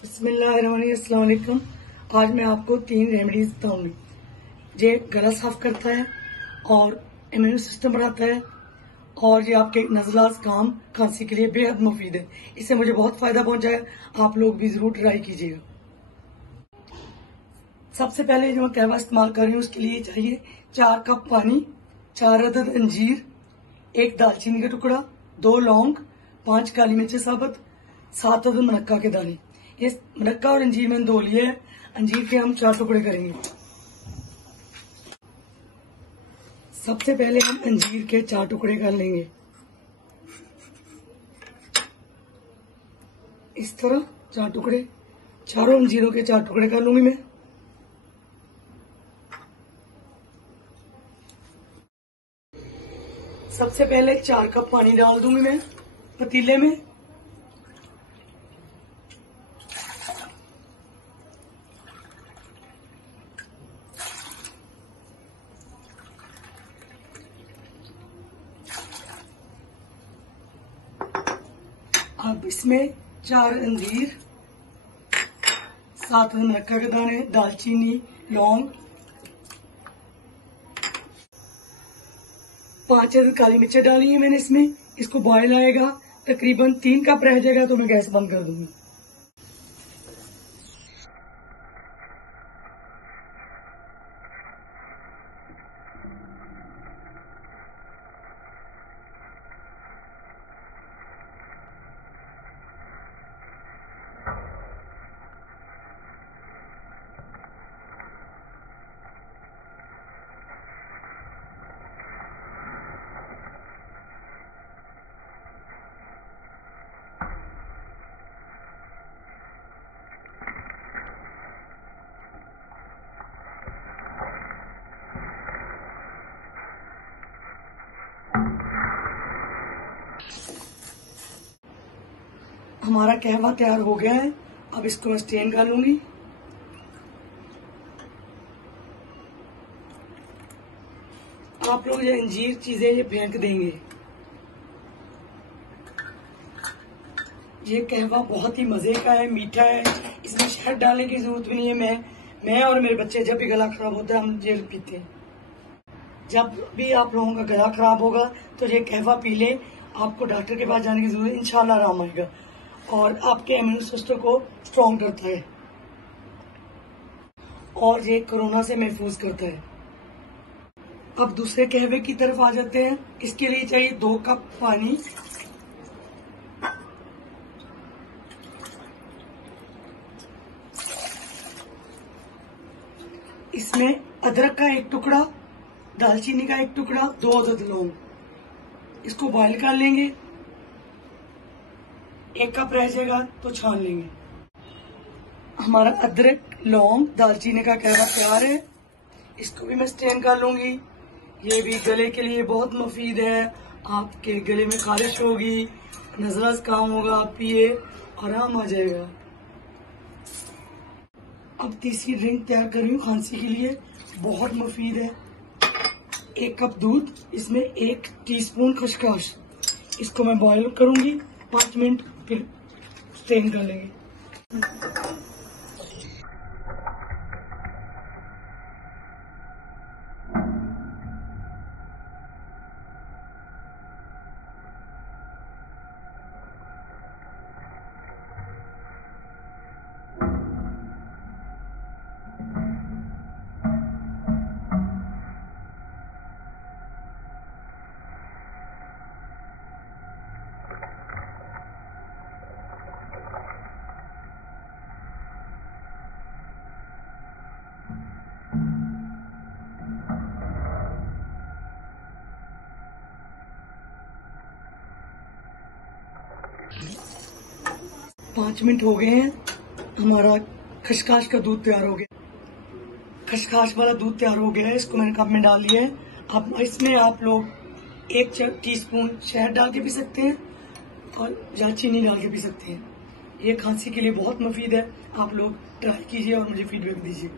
बिस्मिल्लाहिर्रहमानिर्रहीम। अस्सलाम वालेकुम। आज मैं आपको 3 रेमेडीज बताऊंगी। ये गला साफ करता है और इम्यून सिस्टम बढ़ाता है और ये आपके नज़ला जुकाम खांसी के लिए बेहद मुफीद है। इससे मुझे बहुत फायदा पहुंचा है। आप लोग भी जरूर ट्राई कीजिएगा। सबसे पहले जो मैं कहवा इस्तेमाल कर रही हूँ उसके लिए चाहिए 4 कप पानी, 4 अदद अंजीर, 1 दालचीनी का टुकड़ा, 2 लौंग, 5 काली मिर्च साबुत, 7 अदद मुनक्का के दाने। ये मुनक्का और अंजीर मैंने धो लिए है। अंजीर के हम 4 टुकड़े करेंगे। सबसे पहले हम अंजीर के 4 टुकड़े कर लेंगे। इस तरह 4 टुकड़े, चारों अंजीरों के 4 टुकड़े कर लूंगी मैं। सबसे पहले 4 कप पानी डाल दूंगी मैं पतीले में। अब इसमें 4 अंजीर, 7 मुनक्का के दाने, दालचीनी, लौंग, 5 काली मिर्च डाली है मैंने इसमें। इसको बॉयल आएगा, तकरीबन 3 कप रह जाएगा तो मैं गैस बंद कर दूंगी। हमारा कहवा तैयार हो गया है। अब इसको मैं स्टेन कर लूंगी। आप लोग ये अंजीर चीजें ये फेंक देंगे। ये कहवा बहुत ही मजे का है, मीठा है। इसमें शहद डालने की जरूरत भी नहीं है। मैं और मेरे बच्चे जब भी गला खराब होता है हम ये पीते हैं। जब भी आप लोगों का गला खराब होगा तो ये कहवा पी ले। आपको डॉक्टर के पास जाने की जरूरत है, इंशाल्लाह आराम आएगा और आपके इम्यून सिस्टम को स्ट्रॉन्ग करता है और ये कोरोना से महफूज करता है। अब दूसरे कहवे की तरफ आ जाते हैं। इसके लिए चाहिए 2 कप पानी, इसमें अदरक का 1 टुकड़ा, दालचीनी का 1 टुकड़ा, 2 अदद लौंग। इसको बॉईल कर लेंगे। 1 कप रह जाएगा तो छान लेंगे। हमारा अदरक, लौंग, दालचीनी का कहवा तैयार है। इसको भी मैं स्टेन कर लूंगी। ये भी गले के लिए बहुत मुफीद है। आपके गले में खारिश होगी, नज़ला जुकाम होगा, आप पिए आराम आ जाएगा। अब तीसरी ड्रिंक तैयार कर रही हूँ खांसी के लिए, बहुत मुफीद है। 1 कप दूध, इसमें 1 टीस्पून खसखस। इसको मैं बॉईल करूंगी 5 मिनट, फिर स्टेन कर लेंगे। पाँच मिनट हो गए हैं। हमारा खसखस का दूध तैयार हो गया। खसखस वाला दूध तैयार हो गया है। इसको मैंने कप में डाल दिया है। अब इसमें आप लोग 1 टीस्पून शहद डाल के पी सकते हैं और या चीनी डाल के पी सकते हैं। ये खांसी के लिए बहुत मुफीद है। आप लोग ट्राई कीजिए और मुझे फीडबैक दीजिए।